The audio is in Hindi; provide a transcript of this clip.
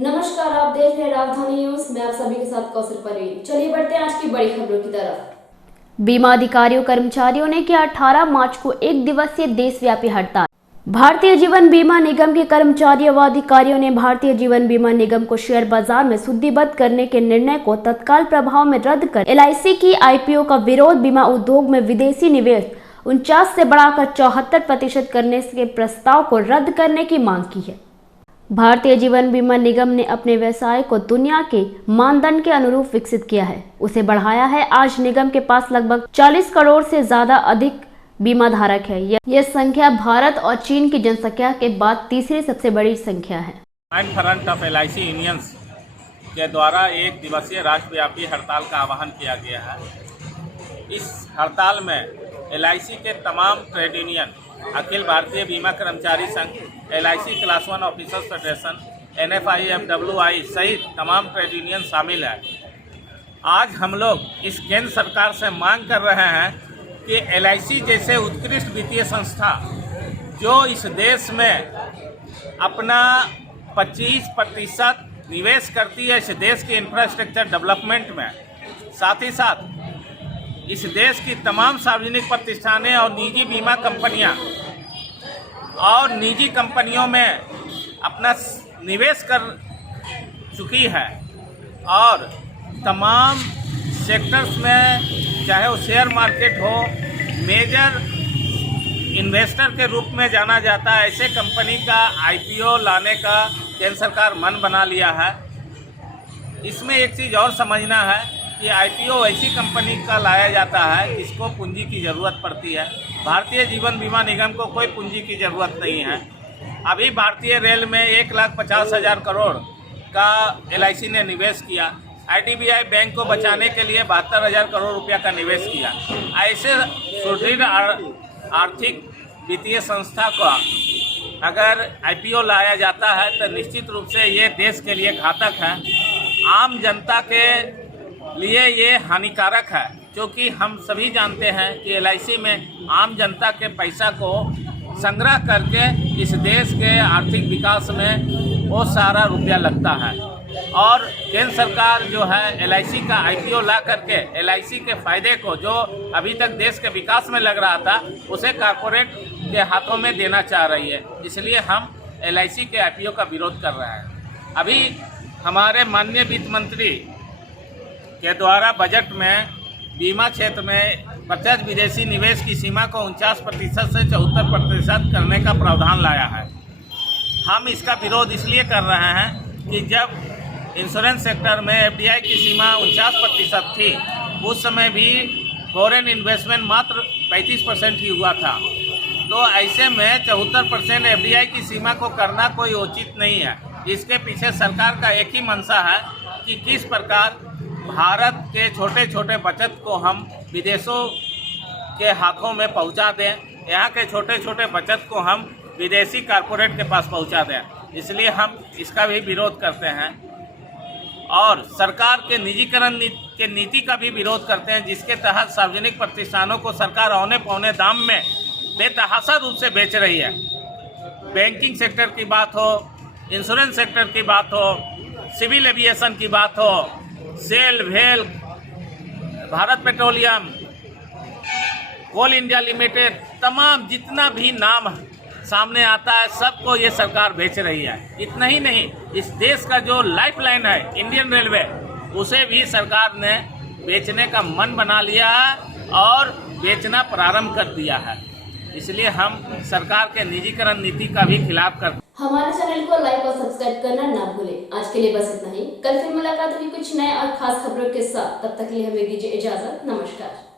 नमस्कार, आप देख रहे हैं राजधानी न्यूज। मैं आप सभी के साथ कौशल परवीन। चलिए बढ़ते हैं आज की बड़ी खबरों की तरफ। बीमा अधिकारियों कर्मचारियों ने किया 18 मार्च को एक दिवसीय देशव्यापी हड़ताल। भारतीय जीवन बीमा निगम के कर्मचारियों व अधिकारियों ने भारतीय जीवन बीमा निगम को शेयर बाजार में सूचीबद्ध करने के निर्णय को तत्काल प्रभाव में रद्द कर LIC की IPO का विरोध, बीमा उद्योग में विदेशी निवेश 49 से बढ़ाकर 74% करने के प्रस्ताव को रद्द करने की मांग की है। भारतीय जीवन बीमा निगम ने अपने व्यवसाय को दुनिया के मानदंड के अनुरूप विकसित किया है, उसे बढ़ाया है। आज निगम के पास लगभग 40 करोड़ से ज्यादा अधिक बीमा धारक है। यह संख्या भारत और चीन की जनसंख्या के बाद तीसरी सबसे बड़ी संख्या है। फ्रंट ऑफ LIC यूनियंस के द्वारा एक दिवसीय राष्ट्रव्यापी हड़ताल का आह्वान किया गया है। इस हड़ताल में LIC के तमाम ट्रेड यूनियन, अखिल भारतीय बीमा कर्मचारी संघ, LIC class 1 officers federation, NFI, FWI सहित तमाम ट्रेड यूनियन शामिल है। आज हम लोग इस केंद्र सरकार से मांग कर रहे हैं कि LIC जैसे उत्कृष्ट वित्तीय संस्था जो इस देश में अपना 25% निवेश करती है इस देश के इंफ्रास्ट्रक्चर डेवलपमेंट में, साथ ही साथ इस देश की तमाम सार्वजनिक प्रतिष्ठानें और निजी बीमा कंपनियां और निजी कंपनियों में अपना निवेश कर चुकी है और तमाम सेक्टर्स में, चाहे वो शेयर मार्केट हो, मेजर इन्वेस्टर के रूप में जाना जाता है, ऐसे कंपनी का IPO लाने का केंद्र सरकार मन बना लिया है। इसमें एक चीज़ और समझना है कि IPO ऐसी कंपनी का लाया जाता है जिसको पूंजी की ज़रूरत पड़ती है। भारतीय जीवन बीमा निगम को कोई पूंजी की ज़रूरत नहीं है। अभी भारतीय रेल में 1,50,000 करोड़ का LIC ने निवेश किया। IDBI बैंक को बचाने के लिए 72,000 करोड़ रुपया का निवेश किया। ऐसे सुदृढ़ आर्थिक वित्तीय संस्था का अगर IPO लाया जाता है तो निश्चित रूप से ये देश के लिए घातक है, आम जनता के लिए ये हानिकारक है, क्योंकि हम सभी जानते हैं कि LIC में आम जनता के पैसा को संग्रह करके इस देश के आर्थिक विकास में वो सारा रुपया लगता है। और केंद्र सरकार जो है LIC का IPO ला करके LIC के फायदे को, जो अभी तक देश के विकास में लग रहा था, उसे कॉर्पोरेट के हाथों में देना चाह रही है। इसलिए हम LIC के IPO का विरोध कर रहे हैं। अभी हमारे माननीय वित्त मंत्री के द्वारा बजट में बीमा क्षेत्र में प्रत्यक्ष विदेशी निवेश की सीमा को 49% से 74% करने का प्रावधान लाया है। हम इसका विरोध इसलिए कर रहे हैं कि जब इंश्योरेंस सेक्टर में FDI की सीमा 49% थी, उस समय भी फॉरेन इन्वेस्टमेंट मात्र 35% ही हुआ था। तो ऐसे में 74% FDI की सीमा को करना कोई उचित नहीं है। इसके पीछे सरकार का एक ही मंशा है कि किस प्रकार भारत के छोटे छोटे बचत को हम विदेशों के हाथों में पहुंचा दें, यहाँ के छोटे छोटे बचत को हम विदेशी कॉर्पोरेट के पास पहुंचा दें। इसलिए हम इसका भी विरोध करते हैं और सरकार के निजीकरण के नीति का भी विरोध करते हैं, जिसके तहत सार्वजनिक प्रतिष्ठानों को सरकार औने पौने दाम में बेतहाशा रूप से बेच रही है। बैंकिंग सेक्टर की बात हो, इंश्योरेंस सेक्टर की बात हो, सिविल एविएशन की बात हो, सेल, भेल, भारत पेट्रोलियम, कोल इंडिया लिमिटेड, तमाम जितना भी नाम सामने आता है सबको ये सरकार बेच रही है। इतना ही नहीं, इस देश का जो लाइफलाइन है इंडियन रेलवे, उसे भी सरकार ने बेचने का मन बना लिया है और बेचना प्रारंभ कर दिया है। इसलिए हम सरकार के निजीकरण नीति का भी खिलाफ करते हैं। हमारे चैनल को लाइक और सब्सक्राइब करना ना भूलें। आज के लिए बस इतना ही। कल फिर मुलाकात होगी कुछ नए और खास खबरों के साथ। तब तक के लिए हमें दीजिए इजाजत। नमस्कार।